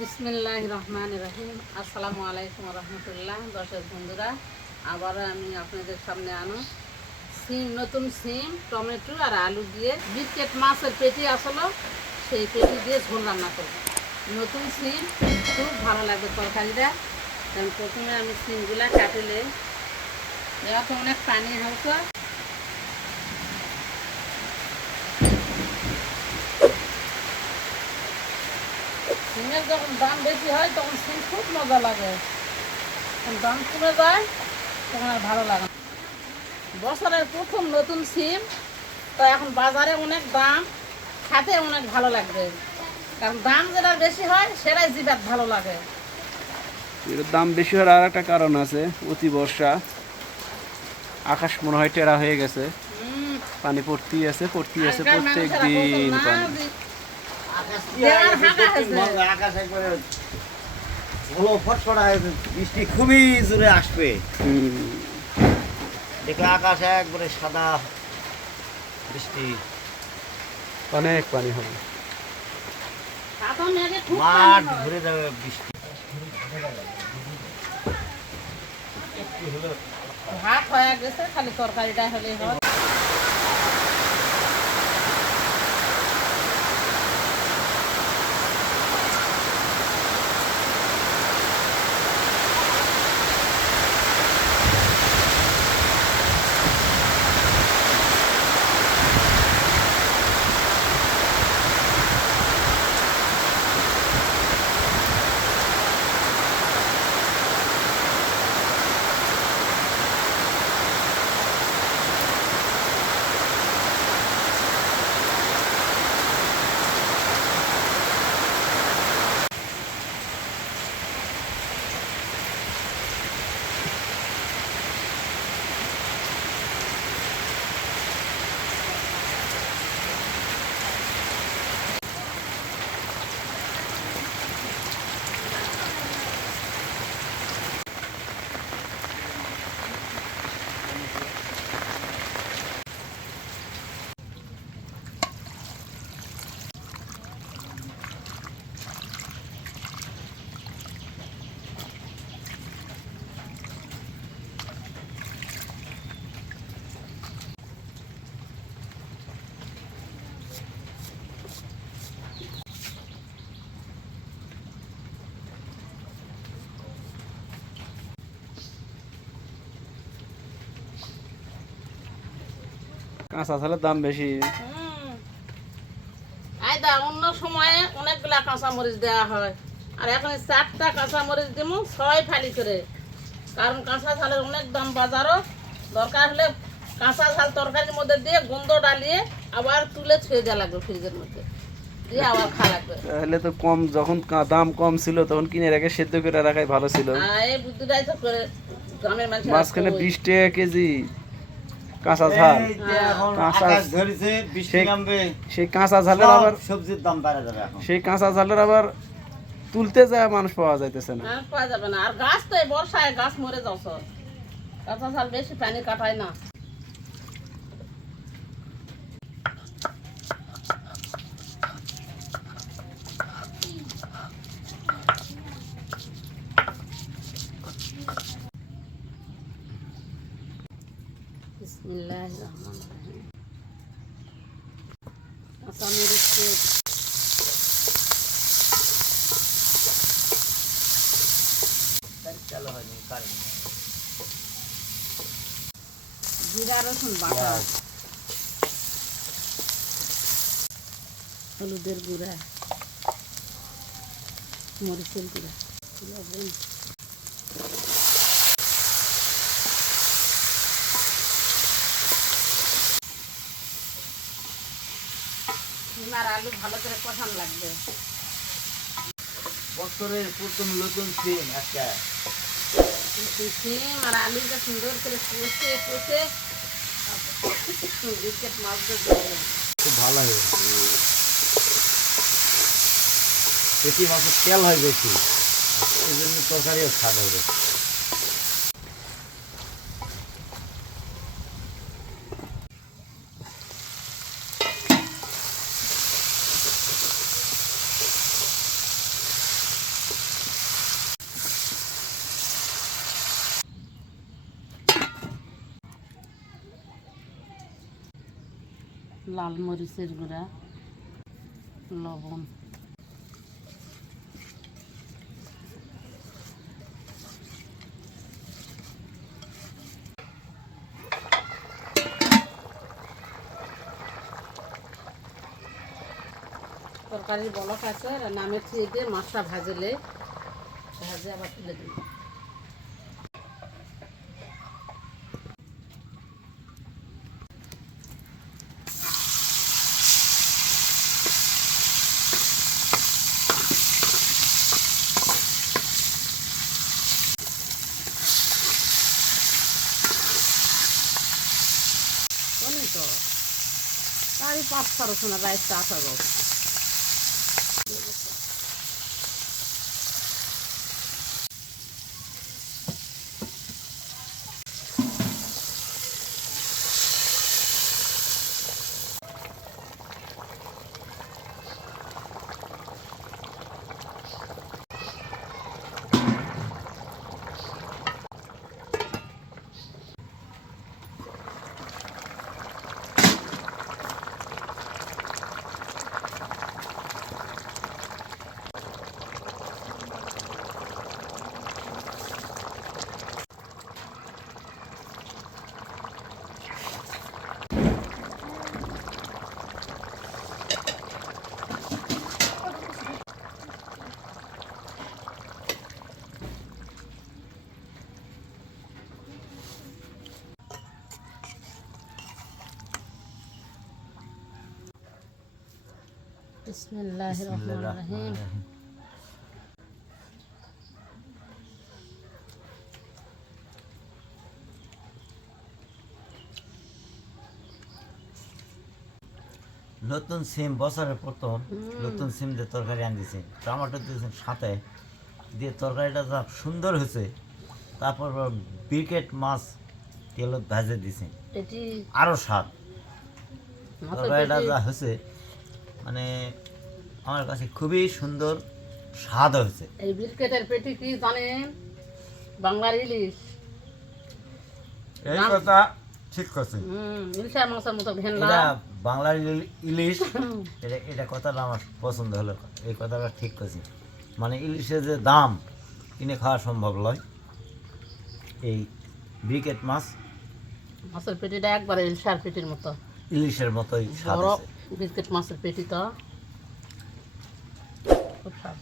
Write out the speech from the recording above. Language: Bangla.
বিসমিল্লাহ রহমান রহিম। আসসালামু আলাইকুম রহমতুল্লাহ। দর্শক বন্ধুরা, আবারও আমি আপনাদের সামনে আনো সিম, নতুন সিম, টমেটো আর আলু দিয়ে বিকেট মাছের পেটি আসলো। সেই পেটি দিয়ে ঝোল রান্না করব। নতুন সিম, খুব ভালো লাগবে তরকারিটা। কারণ প্রথমে আমি সিমগুলা কাটিলে দেওয়া তো অনেক পানি হালকা সিমের যখন দাম বেশি হয় তখন সিম খুব মজা লাগে। যখন দাম কমে যায় তখন আর ভালো লাগে বছরের প্রথম নতুন সিম তো এখন বাজারে অনেক দাম খেতে অনেক ভালো লাগবে। কারণ দাম যেটা বেশি হয় সেটাই জিবাত ভালো লাগে। এর দাম বেশি হওয়ার আর একটা কারণ আছে অতি বর্ষা। আকাশ মনে হয় টেরা হয়ে গেছে। পানি পড়তেই আছে পড়তেই আছে প্রত্যেক দিন পানি। আকাশ একবারে ফটফটা বৃষ্টি খুবই জোরে আসবে। দেখলে আকাশ একবারে সাদা বৃষ্টি। অনেক পানি হবে। মাঠ। ভরে যাবে বৃষ্টি। ভাত হয়ে গেছে খালি তরকারিটা হলে হয় কাঁচা ঝালের দাম বেশি। আই দা অন্য সময়ে অনেকগুলা কাঁচা মরিচ দেওয়া হয়। আর এখন চারটা কাঁচা মরিচ দিব ছয় ফালি করে। কারণ কাঁচা ঝালের অনেক দাম বাজারও। দরকার হলে কাঁচা ঝাল তরকারির মধ্যে দিয়ে গন্ধ ডালিয়ে আবার তুলে ছুঁয়ে দেওয়া লাগবে ফ্রিজের মধ্যে। দিয়ে আবার খাওয়া লাগবে। তাহলে তো কম যখন দাম কম ছিল তখন কিনে রেখে সেদ্ধ করে রাখাই ভালো ছিল। এই বুদ্ধিটাই তো করে গ্রামের মানুষের মাঝখানে বিশ টাকা কেজি। কাঁচা ঝাল। কাঁচা- আকাশ ধরেছে বৃষ্টি সেই- কাঁচা ঝালের আবার সবজির দাম বেড়ে যাবে এখন। সেই কাঁচা ঝালের আবার তুলতে যায় মানুষ পাওয়া যাইতেছে না। আর পাওয়া যাবে না। আর গাছ তো এই বর্ষায় গাছ মরে যাও সব কাঁচা ঝাল বেশি পানি কাটায় না। বিসমিল্লাহির রহমানির রহিম কাঁচা মরিচ চালু হয়নি কারেন্ট জিরা রসুন বাটা হলুদের গুঁড়া মরিচের গুঁড়া আর আলু ভালো করে কষান লাগবে। বছরের প্রথম নতুন সিম একটা সিম আর আলুটা সুন্দর করে কষে কষে বিস্কেট মাছ খুব ভালো হয় পেটি মাছের তেল হয় বেশি। এই জন্য তরকারিও স্বাদ হবে। লাল মরিচের গুঁড়া, লবণ। তরকারি বলক আছে, আর নামের থিয়ে দিয়ে মাছটা ভাজলে, ভাজে আবার তুলে দিই শোনি তো। তারই পাঁচ সারো শোনা রাইসটা আসা যাবে বিসমিল্লাহ রহমান রহিম। নতুন সিম বছরের প্রথম নতুন সিম দিয়ে তরকারি আন দিয়েছে টমেটো দিয়েছেন সাথে। দিয়ে তরকারিটা যা সুন্দর হয়েছে তারপর বিকেট মাছ তেলত ভেজে দিয়েছেন এটি আরও স্বাদ। তরকারিটা যা হয়েছে মানে আমার কাছে খুবই সুন্দর স্বাদ হয়েছে। এই বিস্কেটের পেটি কি জানেন? বাংলার ইলিশ। এই কথা ঠিক করছে হুম ইলিশা মাছের মতো ঘেনলা এটা বাংলার ইলিশ। এটা এটা কথাটা আমার পছন্দ হলো। এই কথাটা ঠিক করছি মানে ইলিশের যে দাম কিনে খাওয়া সম্ভব নয় এই ব্রিকেট মাছ মাছের পেটিটা একবারে ইলিশার পেটির মতো। ইলিশের মতোই স্বাদ আছে। বিস্কেট মাছের পেটিটা খুব স্বাদ।